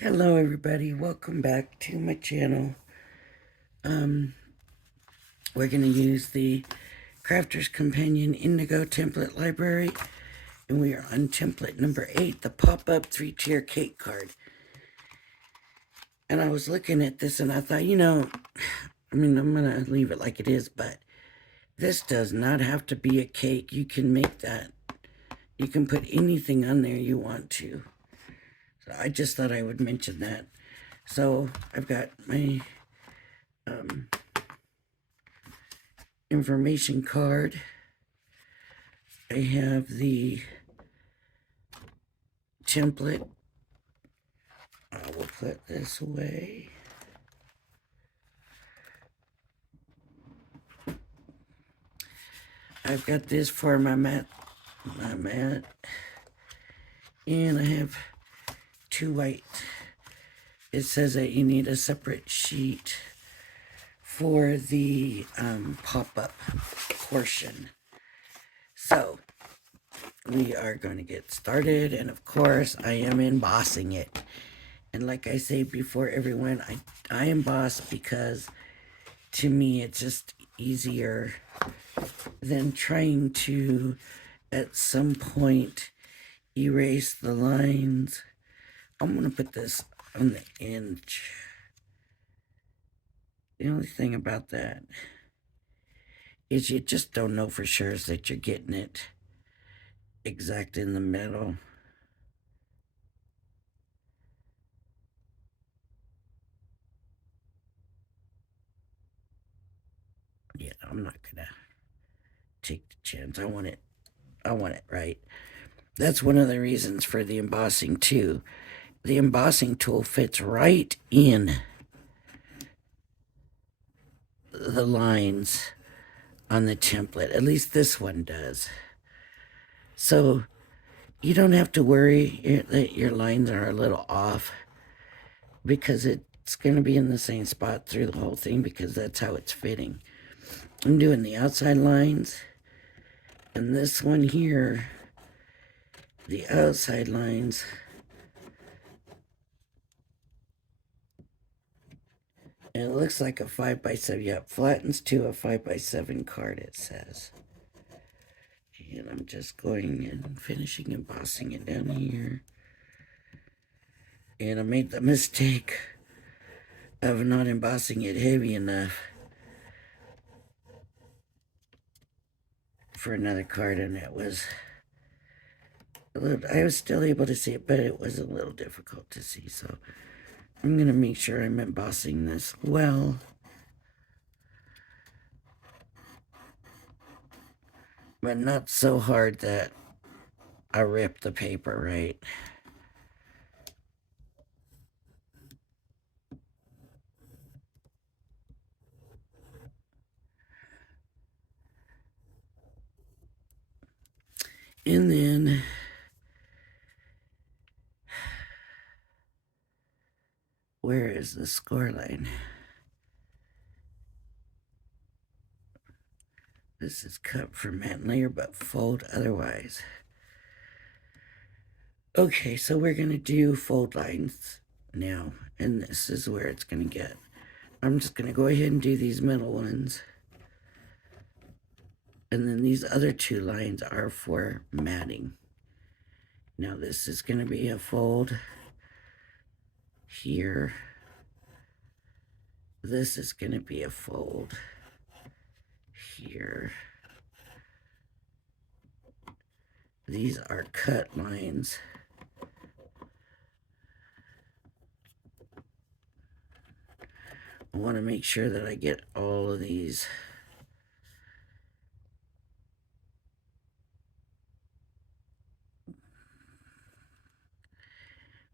Hello everybody, welcome back to my channel. Um, we're going to use the Crafter's Companion Indigo template library, and we are on template number 8, the pop-up 3-tier cake card. And I was looking at this and I thought, I'm going to leave it like it is, but this does not have to be a cake. You can make that. You can put anything on there you want to. So I just thought I would mention that. So I've got my information card. I have the template. I will put this away. I've got this for my mat, and I have 2 white. It says that you need a separate sheet for the pop-up portion. So we are going to get started, and of course I am embossing it. And like I say before everyone, I emboss because to me it's just easier than trying to at some point erase the lines. I'm going to put this on the edge. The only thing about that is you just don't know for sure that you're getting it exact in the middle. Yeah, I'm not gonna take the chance. I want it right. That's one of the reasons for the embossing too. The embossing tool fits right in the lines on the template. At least this one does. So you don't have to worry that your lines are a little off, because it's going to be in the same spot through the whole thing, because that's how it's fitting. I'm doing the outside lines, and this one here, the outside lines, and it looks like a 5x7. Yep, flattens to a 5x7 card, it says. And I'm just going and finishing embossing it down here. And I made the mistake of not embossing it heavy enough for another card, and it was a little, I was still able to see it, but it was a little difficult to see. So I'm going to make sure I'm embossing this well. But not so hard that I rip the paper, right? And then where is the score line? This is cut for matte layer, but fold otherwise. Okay, so we're going to do fold lines now, and this is where it's going to get. I'm just going to go ahead and do these middle ones. And then these other 2 lines are for matting. Now this is going to be a fold here. This is going to be a fold here. These are cut lines. I want to make sure that I get all of these.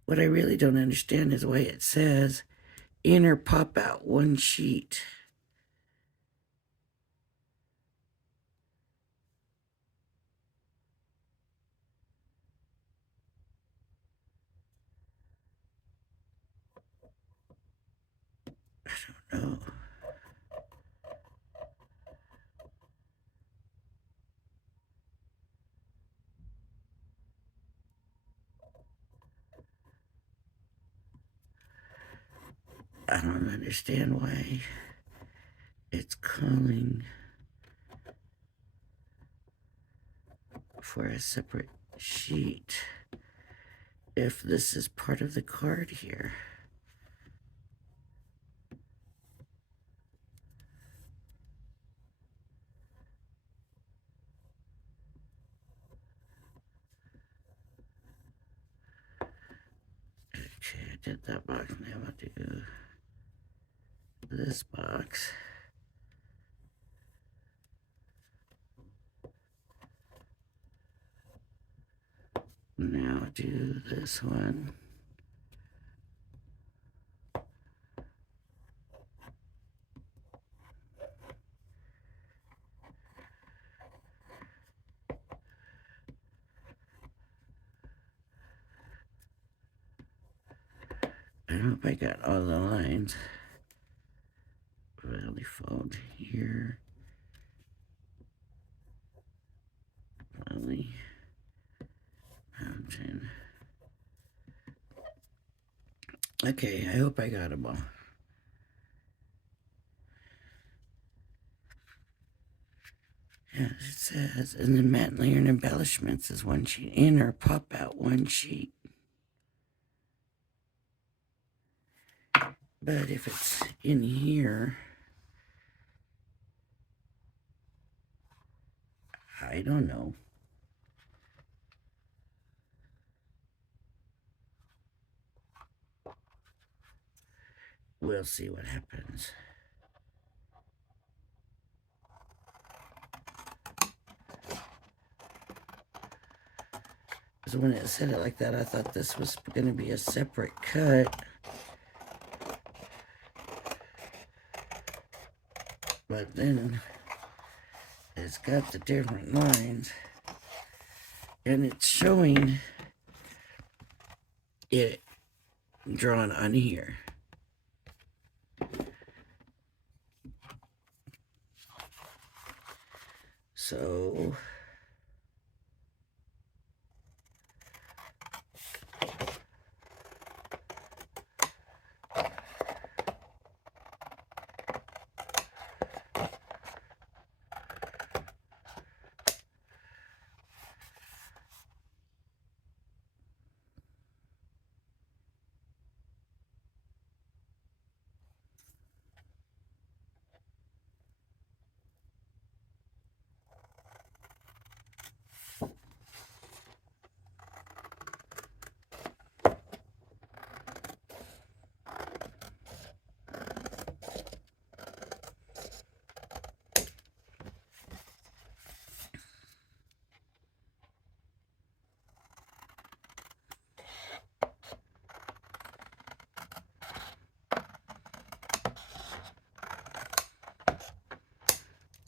What I really don't understand is why it says inner pop out 1 sheet. I don't know. I don't understand why it's calling for a separate sheet if this is part of the card here. Okay, I did that box. Now I'll do this box. Now do this one. I hope I got all the lines. Valley fold here. Valley. Mountain. Okay, I hope I got them all. Yeah, it says, and then matte layer and embellishments is one sheet. In or pop out one sheet. But if it's in here, I don't know. We'll see what happens. So when it said it like that, I thought this was going to be a separate cut. But then it's got the different lines. And it's showing it drawn on here. So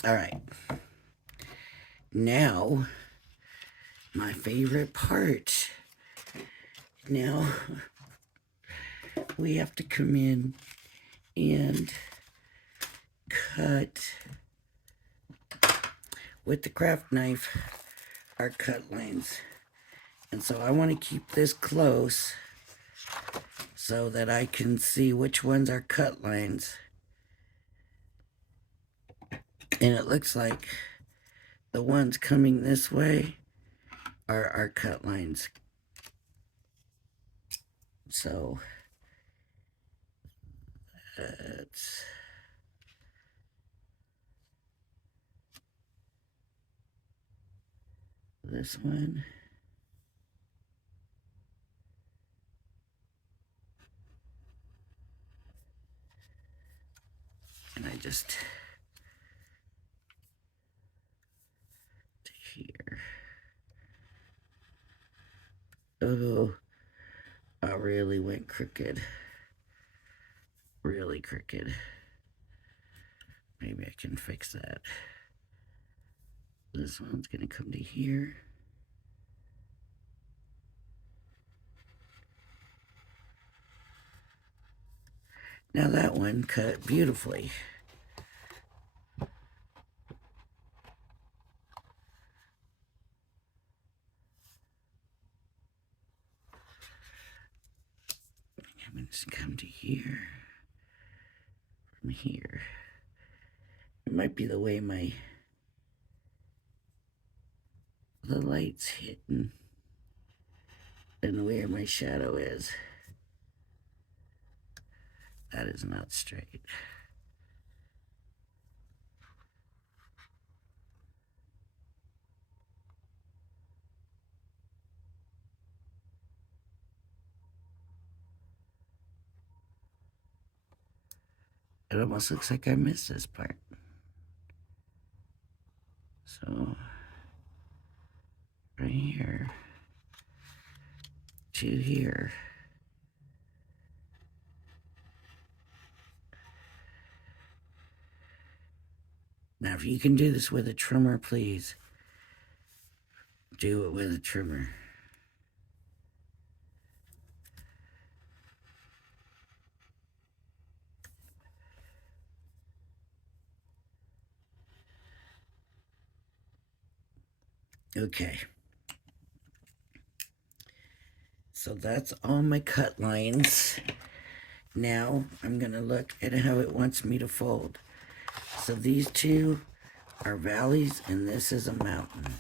all right. Now, my favorite part. Now, we have to come in and cut with the craft knife our cut lines. And so I want to keep this close so that I can see which ones are cut lines. And it looks like the ones coming this way are our cut lines. So that's this one. And I just to here. Oh, I really went crooked. Really crooked. Maybe I can fix that. This one's gonna come to here. Now that one cut beautifully. I'm gonna just come to here. here. It might be the way the light's hitting and where my shadow is. That is not straight. It almost looks like I missed this part. So, right here to here. Now, if you can do this with a trimmer, please do it with a trimmer. Okay. So that's all my cut lines. Now I'm going to look at how it wants me to fold. So these two are valleys and this is a mountain.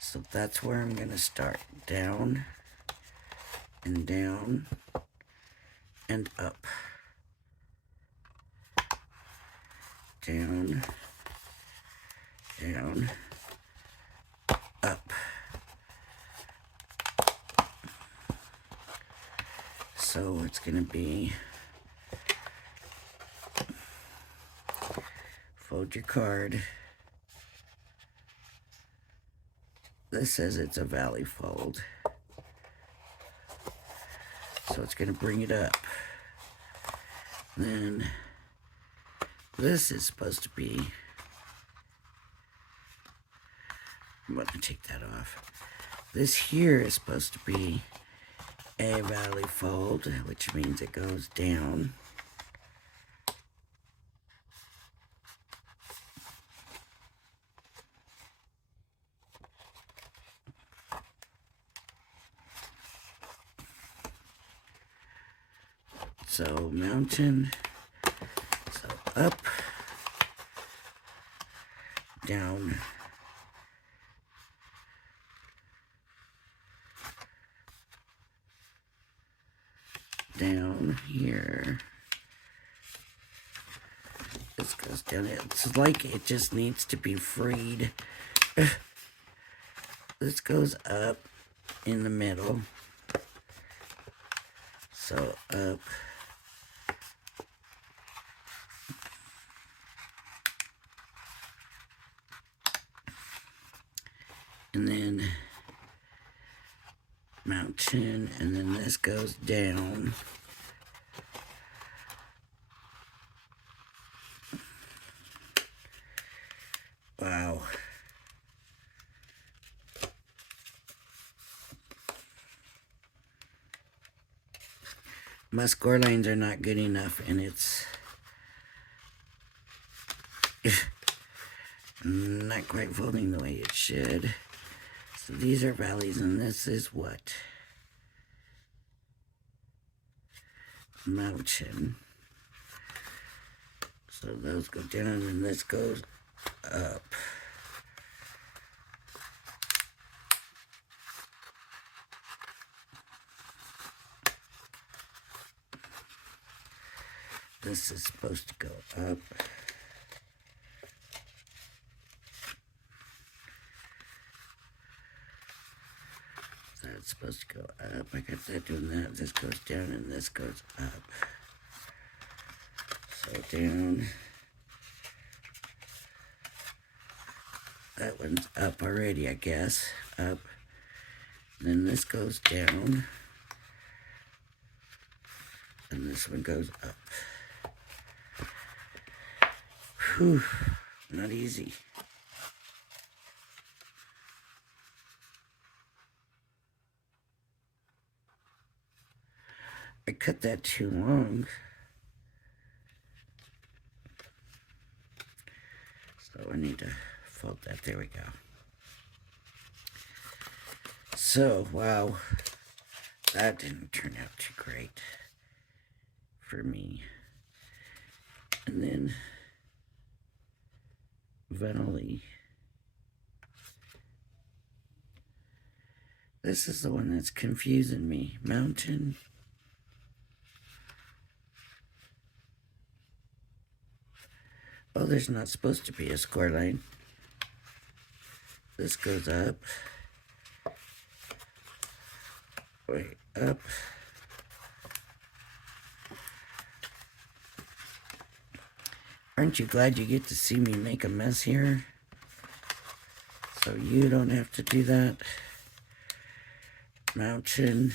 So that's where I'm going to start. Down and down and up. Down, down, up. So it's going to be, fold your card. This says it's a valley fold. So it's going to bring it up. Then this is supposed to be, I'm going to take that off. This here is supposed to be a valley fold, which means it goes down. So mountain, so up, down, down here. This goes down. It's like it just needs to be freed. This goes up in the middle. So up. And then mountain, and then this goes down. Wow. My score lines are not good enough, and it's not quite folding the way it should. So these are valleys, and this is what? Mountain. So those go down, and this goes up. This is supposed to go up. That's supposed to go up. I got that doing that. This goes down and this goes up. So down. That one's up already, I guess. Up. Then this goes down. And this one goes up. Whew. Not easy. I cut that too long. So I need to fold that. There we go. So, wow. That didn't turn out too great for me. And then valley. This is the one that's confusing me. Mountain. Oh, there's not supposed to be a score line. This goes up. Wait, up. Aren't you glad you get to see me make a mess here? So you don't have to do that. Mountain.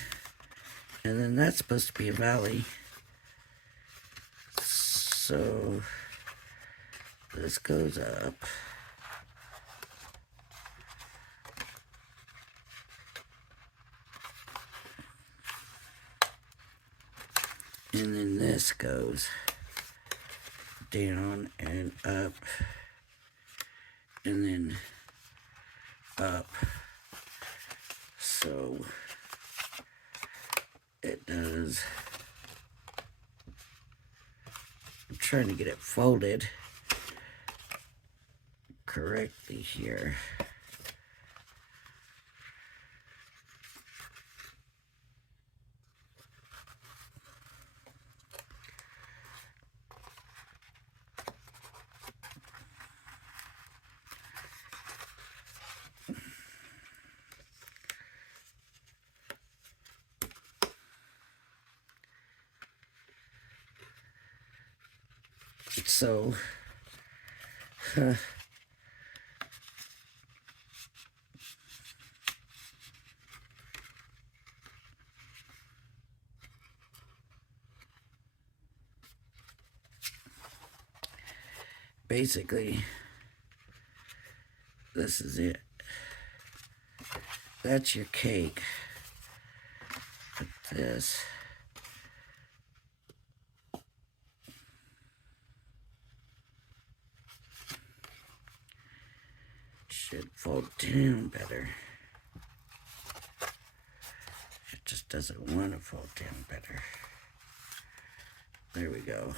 And then that's supposed to be a valley. So this goes up. And then this goes down and up. And then up. So it does. I'm trying to get it folded correctly here. So, basically, this is it. That's your cake. Put this. Should fold down better. It just doesn't want to fold down better. There we go.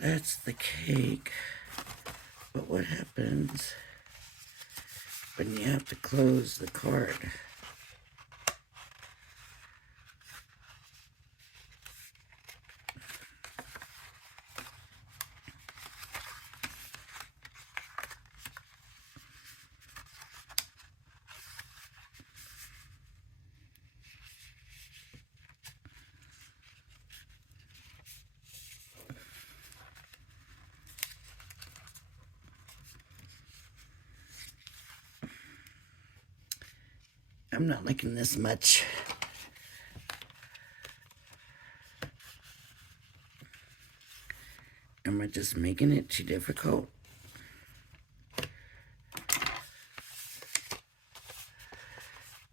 That's the cake. But what happens when you have to close the card? I'm not liking this much. Am I just making it too difficult?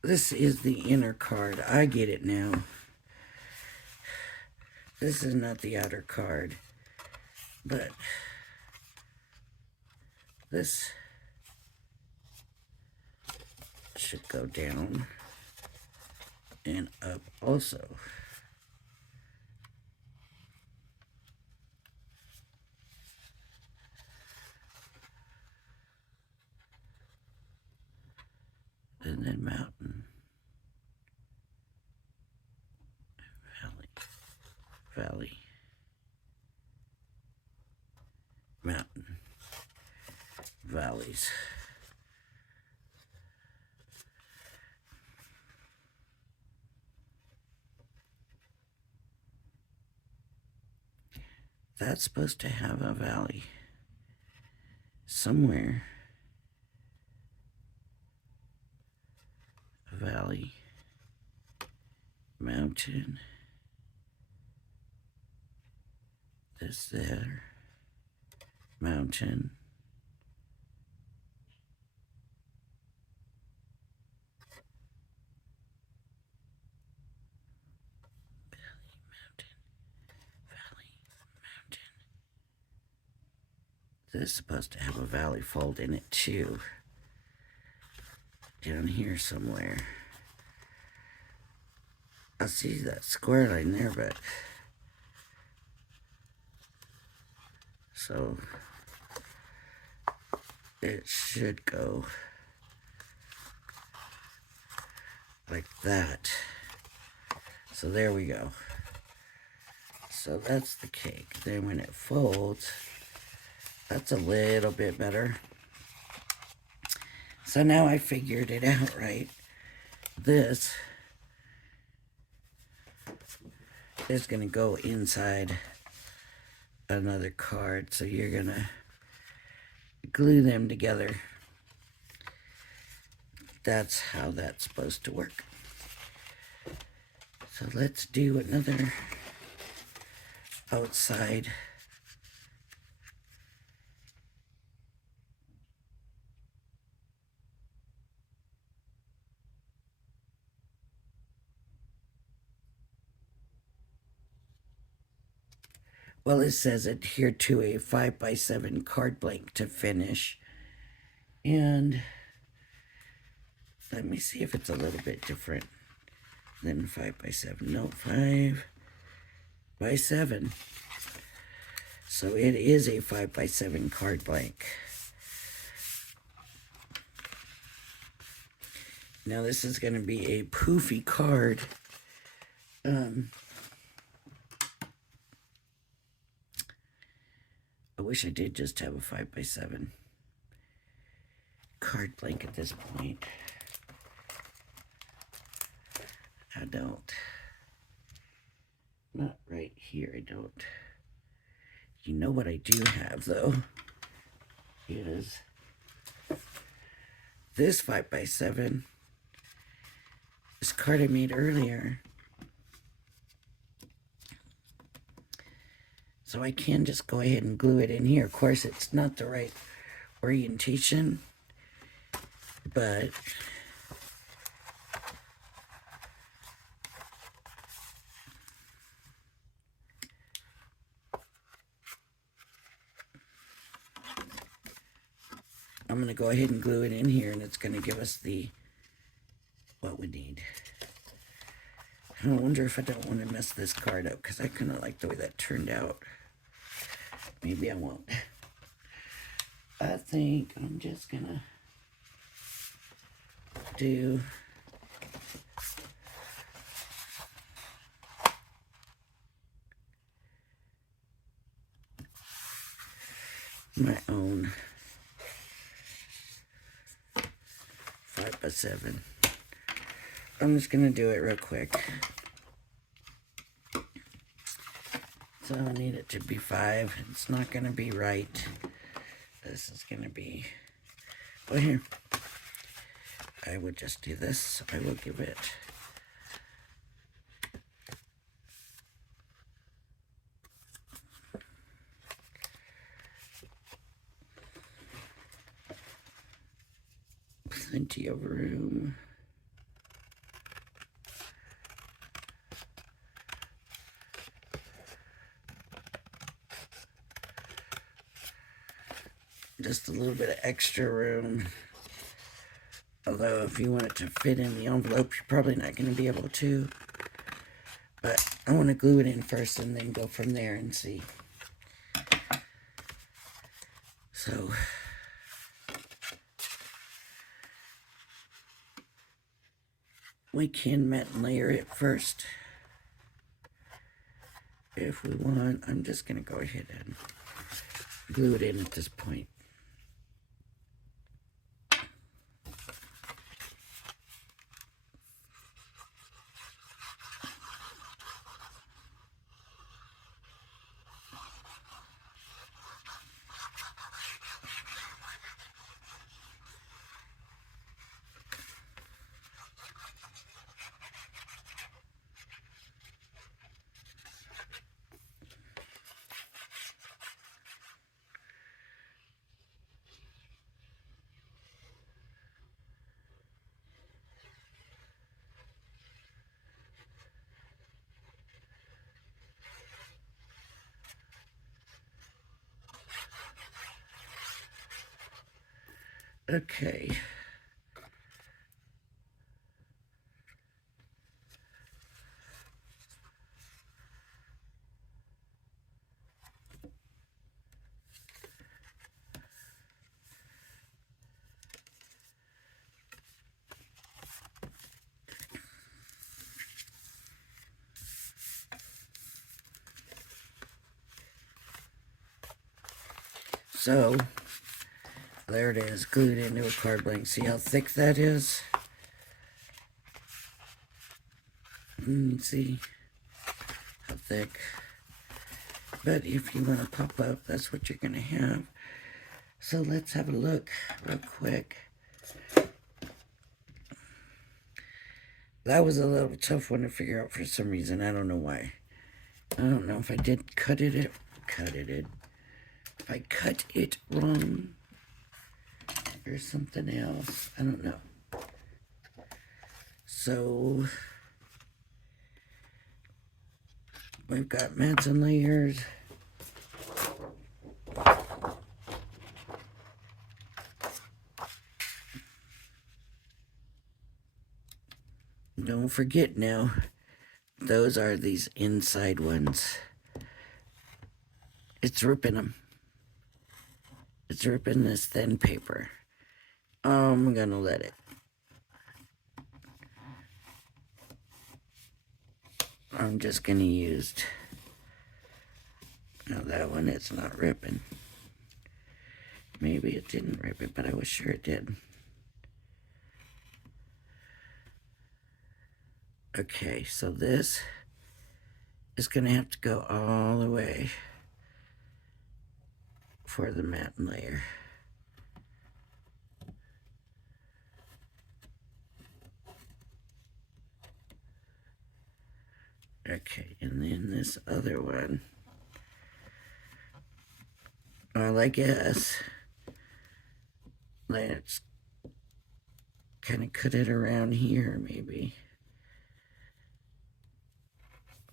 This is the inner card. I get it now. This is not the outer card. But this should go down and up also. And then mountain, valley, mountain, valleys. That's supposed to have a valley somewhere. Valley, mountain, this there, mountain, this is supposed to have a valley fold in it too. Down here somewhere. I see that square line there, but so it should go like that. So there we go. So that's the cake. Then when it folds, that's a little bit better. So now I figured it out right. This is going to go inside another card. So you're going to glue them together. That's how that's supposed to work. So let's do another outside. Well, it says adhere to a 5x7 card blank to finish. And let me see if it's a little bit different than 5x7. No, 5x7. So it is a 5x7 card blank. Now this is going to be a poofy card. I wish I did just have a 5x7 card blank at this point. I don't. Not right here, I don't. You know what I do have, though, is this 5x7. This card I made earlier. So I can just go ahead and glue it in here. Of course, it's not the right orientation, but I'm going to go ahead and glue it in here, and it's going to give us what we need. I wonder if I don't want to mess this card up, because I kind of like the way that turned out. Maybe I won't. I think I'm just going to do my own 5x7. I'm just going to do it real quick. So I need it to be 5. It's not going to be right. This is going to be... Well, here. I would just do this. I will give it... plenty of room. Just a little bit of extra room. Although if you want it to fit in the envelope, you're probably not going to be able to. But I want to glue it in first and then go from there and see. So we can matte and layer it first if we want. I'm just going to go ahead and glue it in at this point. Okay. So, there it is, glued into a card blank. See how thick that is? See how thick? But if you want to pop up, that's what you're going to have. So let's have a look real quick. That was a little tough one to figure out for some reason. I don't know why. I don't know if I did cut it. If I cut it wrong or something else. I don't know. So we've got mats and layers. Don't forget now, those are these inside ones. It's ripping them. It's ripping this thin paper. I'm gonna let it. I'm just gonna use, now that one, it's not ripping. Maybe it didn't rip it, but I was sure it did. Okay, so this is gonna have to go all the way for the matte layer. Okay, and then this other one, well, I guess let's kind of cut it around here, maybe.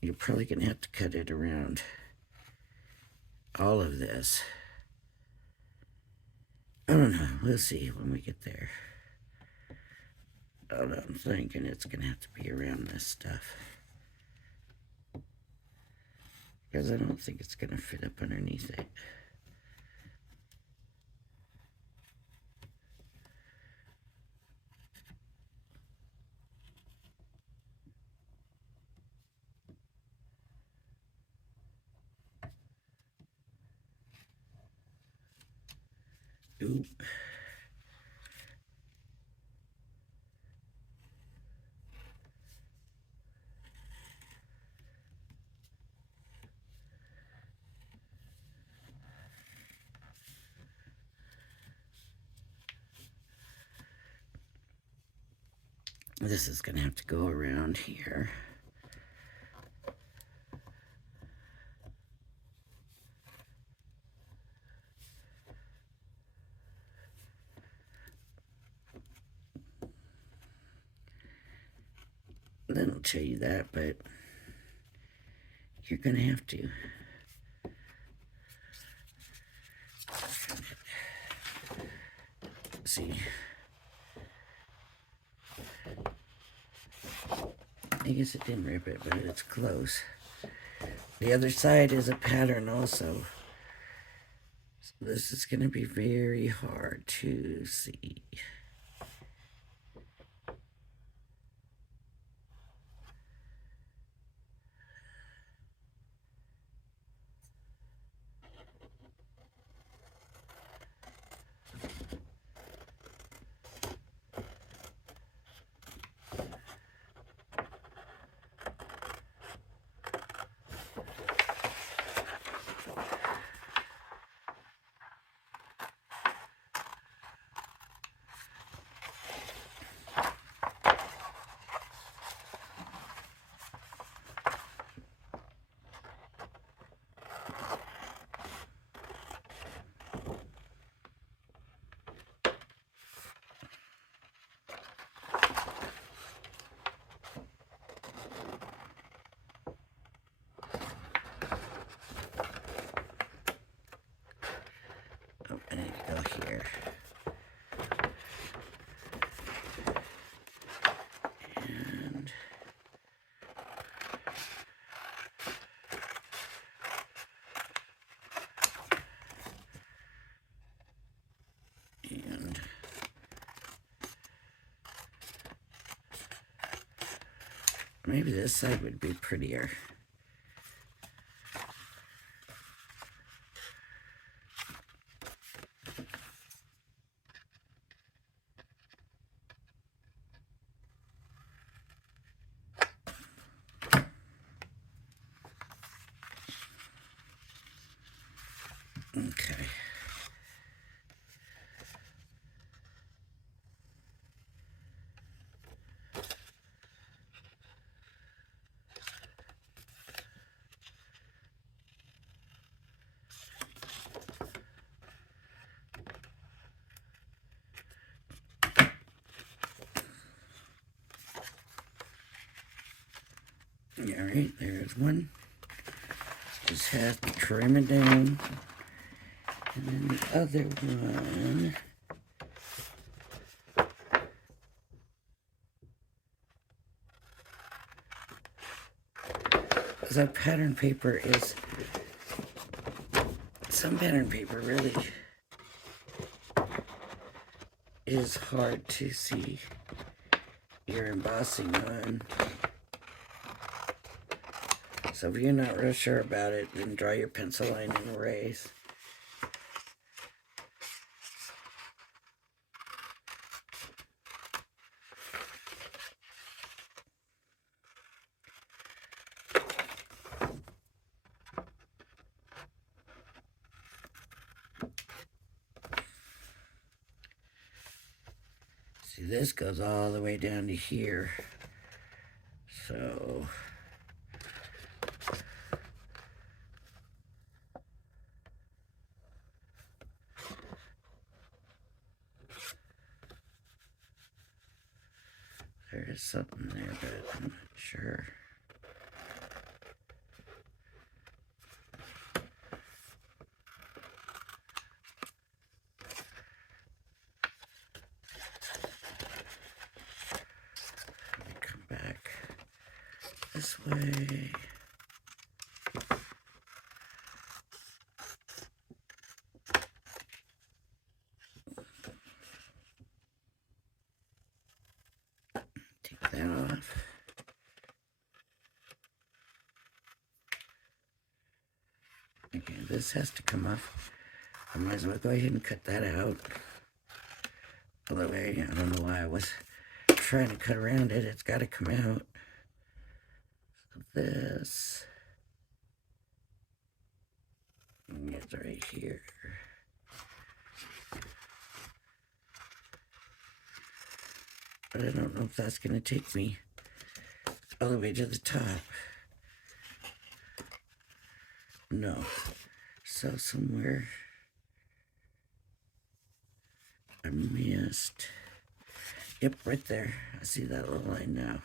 You're probably going to have to cut it around all of this. I don't know. We'll see when we get there. I'm thinking it's going to have to be around this stuff, because I don't think it's going to fit up underneath it. Oop. This is going to have to go around here. They don't tell you that, but you're going to have to. See. I guess it didn't rip it, but it's close. The other side is a pattern also. So this is going to be very hard to see. I need to go here. And maybe this side would be prettier. Okay. All right, there's one. Just have to trim it down. And then the other one, because that pattern paper is, some pattern paper really is hard to see your embossing on. So if you're not real sure about it, then draw your pencil line and erase. See, this goes all the way down to here. So there is something there, but I'm not sure. Let me come back this way. Take that off. Okay, this has to come off. I might as well go ahead and cut that out. Although I don't know why I was trying to cut around it. It's got to come out. So this is right here. But I don't know if that's going to take me all the way to the top. No. So somewhere I missed. Yep, right there. I see that little line now.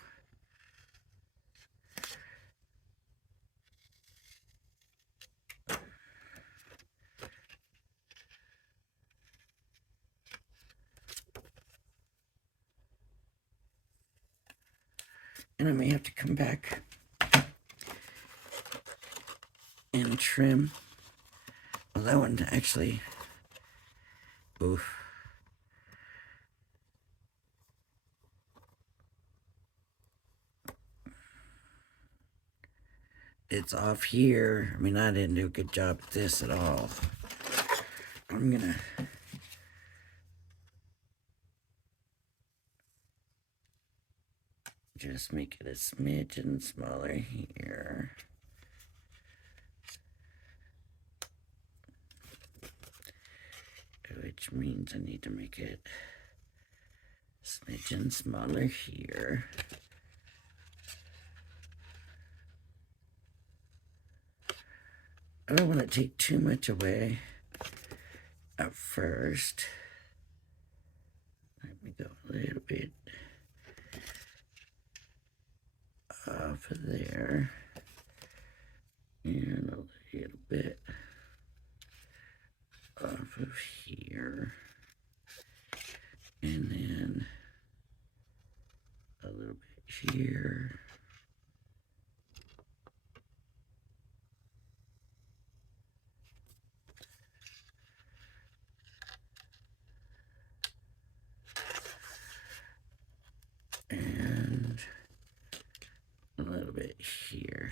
And I may have to come back and trim. Well, that one actually, oof. It's off here. I mean, I didn't do a good job at this at all. I'm gonna just make it a smidgen smaller here. Which means I need to make it a smidgen smaller here. I don't want to take too much away at first. Let me go a little bit off of there. And a little bit off of here. And then a little bit here. And a little bit here.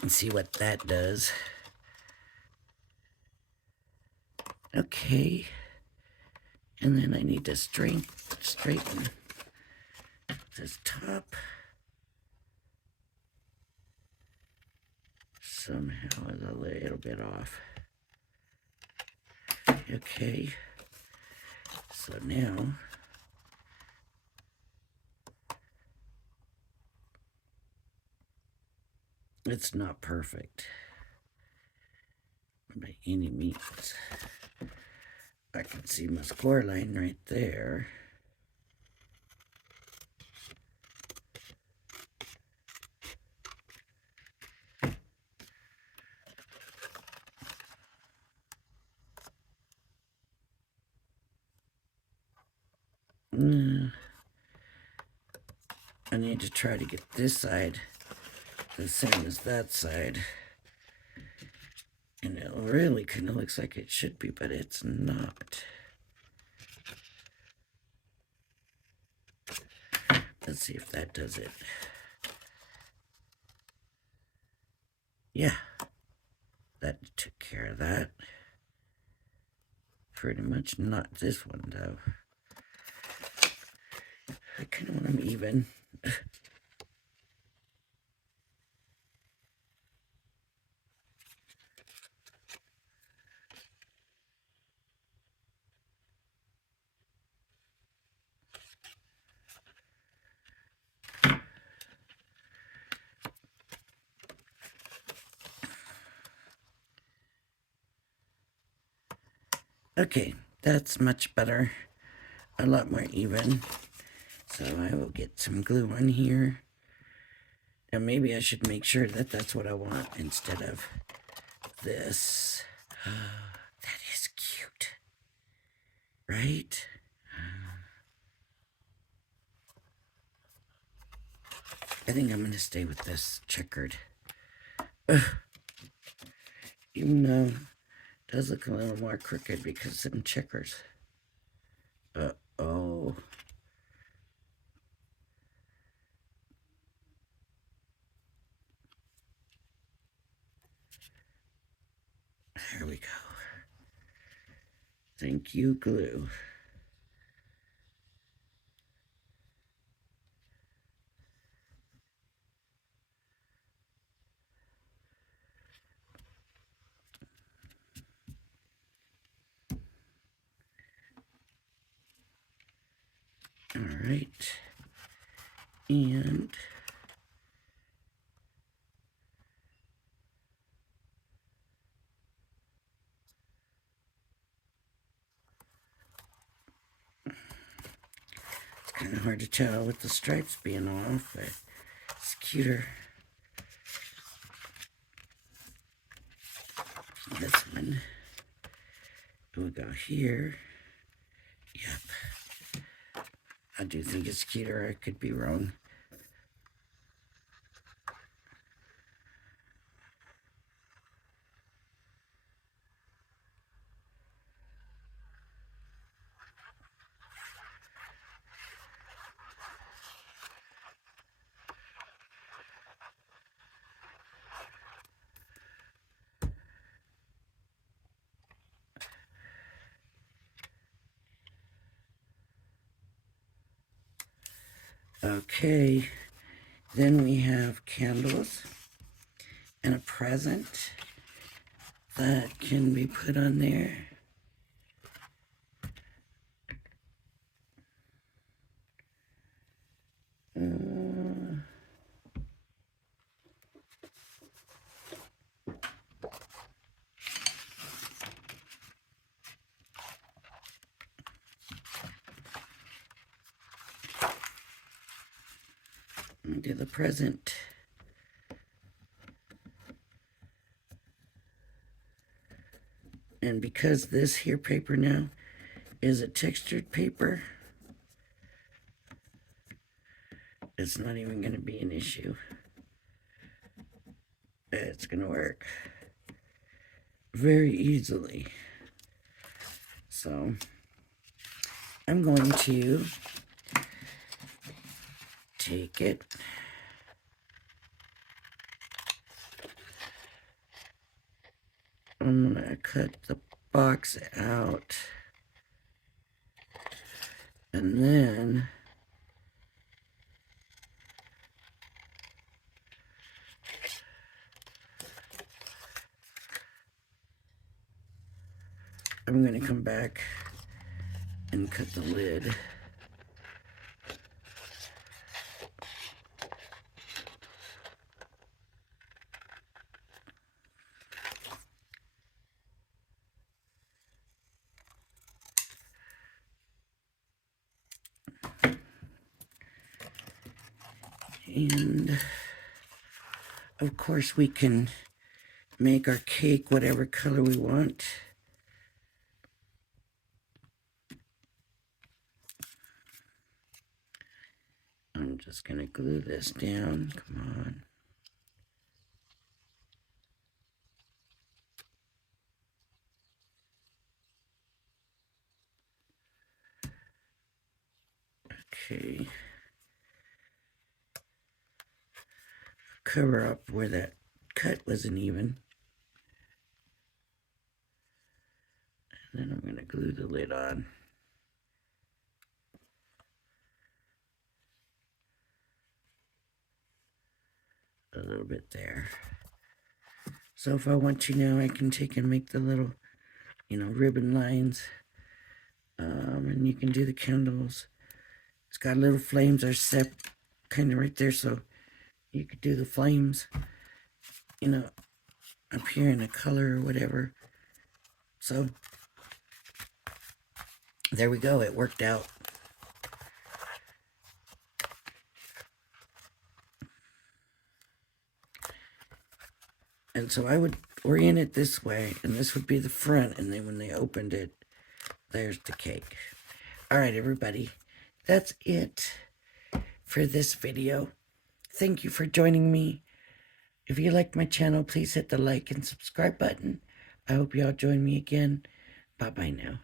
And see what that does. Okay. And then I need to straighten this top. somehow is a little bit off. Okay, so now it's not perfect by any means. I can see my score line right there. I need to try to get this side the same as that side. And it really kind of looks like it should be, but it's not. Let's see if that does it. Yeah, that took care of that. Pretty much not this one, though. I kind of want them even. Okay, that's much better. A lot more even. So I will get some glue on here. And maybe I should make sure that that's what I want instead of this. That is cute. Right? I think I'm going to stay with this checkered. Even though it does look a little more crooked because of some checkers. Uh-oh. There we go. Thank you, glue. All right. And it's kind of hard to tell with the stripes being off, but it's cuter. This one. We'll go here. Yep. I do think it's cuter. I could be wrong. Okay, then we have candles and a present that can be put on there. Do the present. And because this here paper now is a textured paper, it's not even going to be an issue. It's going to work very easily. So I'm going to take it. I'm going to cut the box out. And then I'm going to come back and cut the lid. And of course we can make our cake whatever color we want. I'm just going to glue this down. Come on. Okay. Cover up where that cut wasn't even. And then I'm going to glue the lid on. A little bit there. So if I want to now, I can take and make the little, ribbon lines. And you can do the candles. It's got little flames are set kind of right there, so you could do the flames, up here in a color or whatever. So there we go. It worked out. And so I would orient it this way, and this would be the front, and then when they opened it, there's the cake. All right, everybody, that's it for this video. Thank you for joining me. If you like my channel, please hit the like and subscribe button. I hope y'all join me again. Bye-bye now.